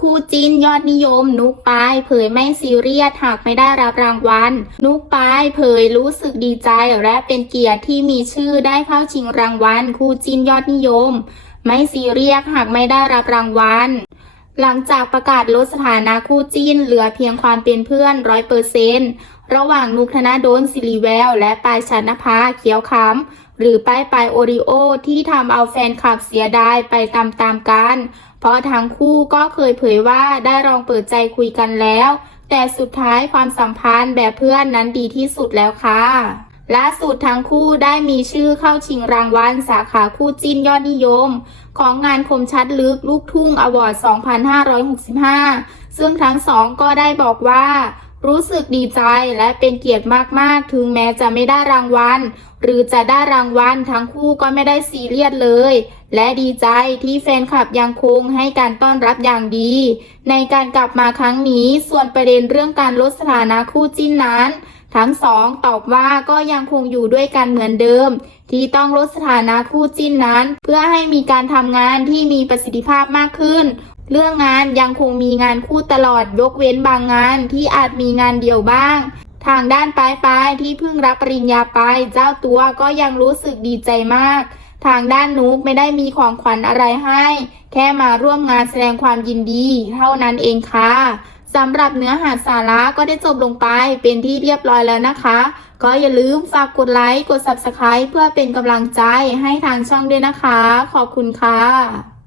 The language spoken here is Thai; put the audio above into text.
คู่จิ้นยอดนิยม นุกปายเผยไม่ซีเรียสหากไม่ได้รับรางวัล นุกปายเผยรู้สึกดีใจและเป็นเกียรติที่มีชื่อได้เข้าชิงรางวัล คู่จิ้นยอดนิยม ไม่ซีเรียสหากไม่ได้รับรางวัลหลังจากประกาศลดสถานะคู่จิ้น เหลือเพียงความเป็นเพื่อนร้อยเปอร์เซนระหว่างนุกธนาโดนสิริแวว และปายชนภาเขียวคำ หรือป้ายปายโอริโอที่ทำเอาแฟนคลับเสียดายไปตามๆกัน เพราะทั้งคู่ก็เคยเผยว่าได้ลองเปิดใจคุยกันแล้ว แต่สุดท้ายความสัมพันธ์แบบเพื่อนนั้นดีที่สุดแล้วค่ะล่าสุดทั้งคู่ได้มีชื่อเข้าชิงรางวัลสาขาคู่จิ้นยอดนิยม ของงานคมชัดลึกลูกทุ่งอวอร์ด 2565 ซึ่งทั้งสองก็ได้บอกว่า รู้สึกดีใจและเป็นเกียรติมากๆ ถึงแม้จะไม่ได้รางวัล หรือจะได้รางวัลทั้งคู่ก็ไม่ได้ซีเรียสเลย และดีใจที่แฟนคลับยังคงให้การต้อนรับอย่างดี ในการกลับมาครั้งนี้ส่วนประเด็นเรื่องการลดสถานะคู่จิ้นนั้น ทั้งสองตอบว่าก็ยังคงอยู่ด้วยกันเหมือนเดิม ที่ต้องลดสถานะคู่จิ้นนั้น เพื่อให้มีการทำงานที่มีประสิทธิภาพมากขึ้น เรื่องงานยังคงมีงานคู่ตลอดยกเว้นบางงานที่อาจมีงานเดี่ยวบ้าง ทางด้านปลายปลายที่เพิ่งรับปริญญาไปเจ้าตัวก็ยังรู้สึกดีใจมาก ทางด้านนุกไม่ได้มีของขวัญอะไรให้ แค่มาร่วมงานแสดงความยินดีเท่านั้นเองค่ะสำหรับเนื้อหาสาระก็ได้จบลงไปเป็นที่เรียบร้อยแล้วนะคะ ก็อย่าลืมฝากกดไลค์ กด Subscribe เพื่อเป็นกำลังใจให้ทางช่องด้วยนะคะ ขอบคุณค่ะ